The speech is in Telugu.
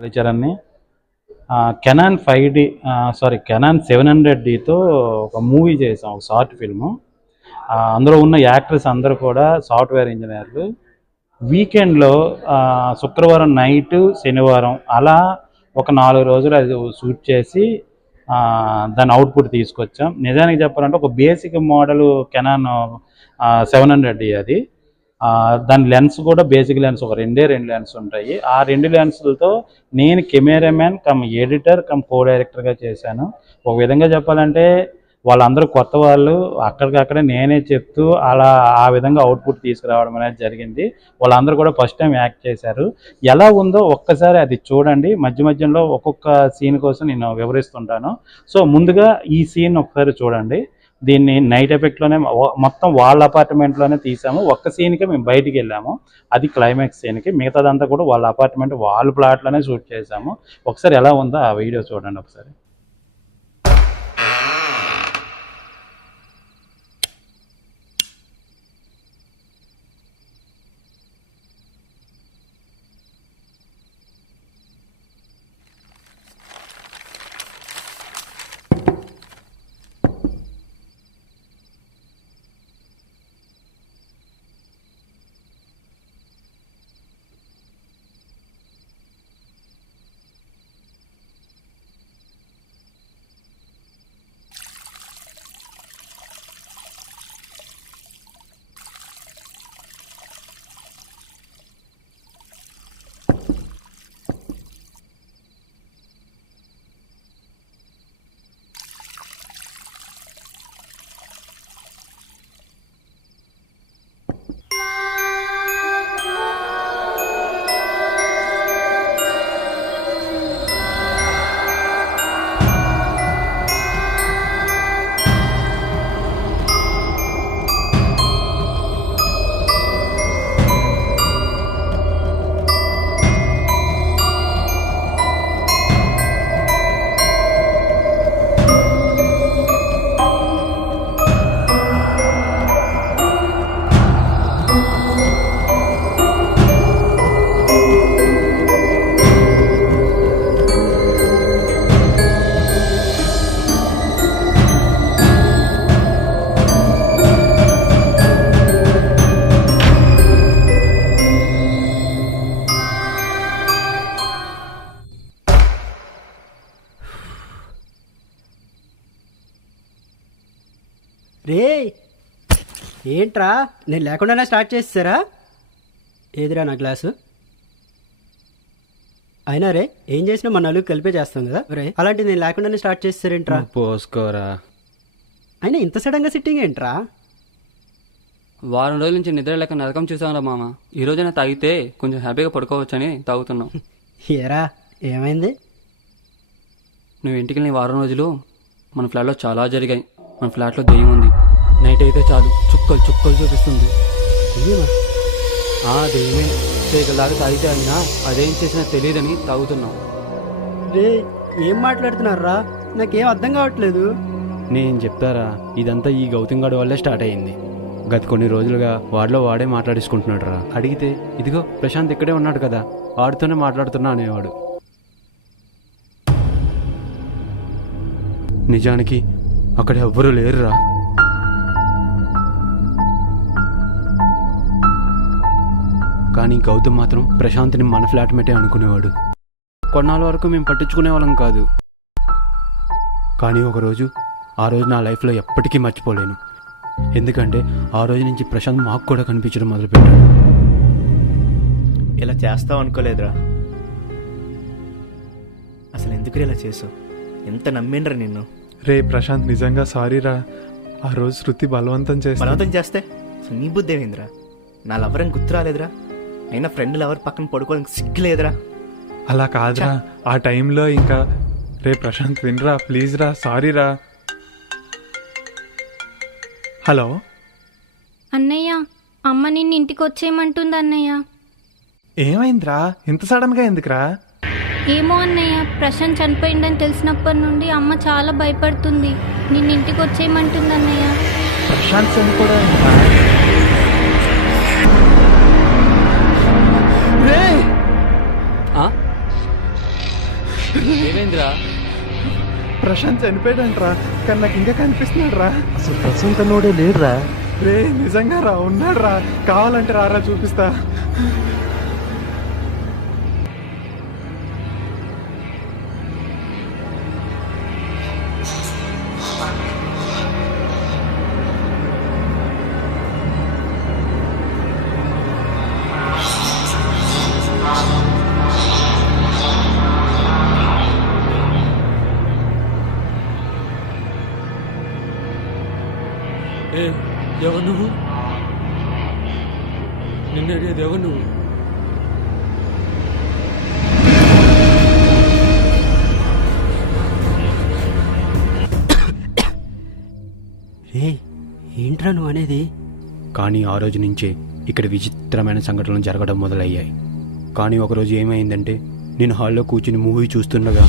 చరణ్ని కెనాన్ 5D కెనాన్ 700Dతో ఒక మూవీ చేసాం, ఒక షార్ట్ ఫిల్ము. అందులో ఉన్న యాక్టర్స్ అందరూ కూడా సాఫ్ట్వేర్ ఇంజనీర్లు. వీకెండ్లో శుక్రవారం నైటు, శనివారం అలా ఒక 4 రోజులు అది షూట్ చేసి దాని అవుట్పుట్ తీసుకొచ్చాం. నిజానికి చెప్పాలంటే ఒక బేసిక్ మోడల్ కెనాన్ 700D అది. దాని లెన్స్ కూడా బేసిక్ లెన్స్ ఒక 2 లెన్స్ ఉంటాయి. ఆ 2 లెన్సులతో నేను కెమెరామ్యాన్ కమ్ ఎడిటర్ కమ్ కో డైరెక్టర్గా చేశాను. ఒక విధంగా చెప్పాలంటే వాళ్ళందరూ కొత్త వాళ్ళు, అక్కడికక్కడే నేనే చెప్తూ అలా ఆ విధంగా అవుట్పుట్ తీసుకురావడం అనేది జరిగింది. వాళ్ళందరూ కూడా ఫస్ట్ టైం యాక్ట్ చేశారు. ఎలా ఉందో ఒక్కసారి అది చూడండి. మధ్య మధ్యలో ఒక్కొక్క సీన్ కోసం నేను వివరిస్తుంటాను. సో ముందుగా ఈ సీన్ ఒకసారి చూడండి. దీన్ని నైట్ ఎఫెక్ట్లోనే మొత్తం వాళ్ళ అపార్ట్మెంట్లోనే తీసాము. ఒక్క సీన్కి మేము బయటికి వెళ్ళాము, అది క్లైమాక్స్ సీన్కి. మిగతాదంతా కూడా వాళ్ళ అపార్ట్మెంట్ వాళ్ళ ప్లాట్లోనే షూట్ చేసాము. ఒకసారి ఎలా ఉందో ఆ వీడియో చూడండి ఒకసారి. రే ఏంట్రా, నేను లేకుండానే స్టార్ట్ చేస్తారా? ఏదిరా నా గ్లాసు? అయినా రే ఏం చేసినా మన నలుగు కలిపే చేస్తాం కదా రే, అలాంటి నేను లేకుండానే స్టార్ట్ చేస్తారేంట్రా? పోసుకోరా. అయినా ఇంత సడన్గా సిట్టింగ్ ఏంట్రా? వారం రోజుల నుంచి నిద్ర లేక నరకం చూసాంరా మామ. ఈ రోజైనా తాగితే కొంచెం హ్యాపీగా పడుకోవచ్చని తాగుతున్నాం. ఏరా ఏమైంది? నువ్వు ఇంటికి వెళ్ళిన వారం రోజులు మన ఫ్లాట్లో చాలా జరిగాయి. మన ఫ్లాట్లో దెయ్యం ఉంది. నైట్ అయితే చాలు చుక్కలు చుక్కలు చూపిస్తుంది. దెయ్యమా? దెయ్యమే. చేయగలాగా తాగితే అయినా అదేం చేసినా తెలియదని తాగుతున్నాం. రే ఏం మాట్లాడుతున్నారా? నాకేం అర్థం కావట్లేదు. నేను చెప్తారా, ఇదంతా ఈ గౌతమ్ గడు వల్లే స్టార్ట్ అయ్యింది. గత కొన్ని రోజులుగా వాడిలో వాడే మాట్లాడేసుకుంటున్నాడు రా. అడిగితే ఇదిగో ప్రశాంత్ ఇక్కడే ఉన్నాడు కదా, వాడితోనే మాట్లాడుతున్నా అనేవాడు. నిజానికి అక్కడ ఎవ్వరూ లేరురా. కానీ గౌతమ్ మాత్రం ప్రశాంత్ని మన ఫ్లాట్మేటే అనుకునేవాడు. కొన్నాళ్ళ వరకు మేము పట్టించుకునే వాళ్ళం కాదు. కానీ ఒకరోజు, ఆ రోజు నా లైఫ్లో ఎప్పటికీ మర్చిపోలేను. ఎందుకంటే ఆ రోజు నుంచి ప్రశాంత్ మాకు కూడా కనిపించడం మొదలుపెట్టాడు. ఇలా చేస్తావు అనుకోలేదురా. అసలు ఎందుకు ఇలా చేసావు? ఎంత నమ్మిండ్రా నిన్ను. రే ప్రశాంత్, నిజంగా సారీ రా. ఆ రోజు శృతి బలవంతం చేస్తే అసలు నీ బుద్ధి ఏమైందిరా? నా లవర్ అని గుర్తు రాలేదురా? అయినా ఫ్రెండ్ లవర్ పక్కన పడుకోవడానికి సిగ్గులేదురా? అలా కాదురా, ఆ టైంలో ఇంకా. రే ప్రశాంత్ వినరా, ప్లీజ్ రా, సారీ రా. హలో అన్నయ్య, అమ్మ నిన్ను ఇంటికి వచ్చేయమంటుంది అన్నయ్య. ఏమైందిరా? ఇంత సడన్ గా ఎందుకురా? ఏమో అన్నయ్య, ప్రశాంత్ చనిపోయిందని తెలిసినప్పటి నుండి అమ్మ చాలా భయపడుతుంది. నిన్ను ఇంటికి వచ్చేయమంటుంది అన్నయ్య. ప్రశాంత్ చనిపోవడం ఏమైందిరా? ప్రశాంత్ చనిపోయాడంట్రా, కానీ నాకు ఇంకా కనిపిస్తున్నాడు రా. అసలు ప్రశాంత్ అన్నోడే లేడురా. రే నిజంగా రా, ఉన్నాడు రా, కావాలంటే రారా చూపిస్తా. ఏ ఎవరు నువ్వు? నిన్ను అడిగేది ఎవరు నువ్వు? రే ఏంట్రా నువ్వు అనేది? కానీ ఆ రోజు నుంచే ఇక్కడ విచిత్రమైన సంఘటనలు జరగడం మొదలయ్యాయి. కానీ ఒకరోజు ఏమైందంటే, నేను హాల్లో కూర్చుని మూవీ చూస్తుండగా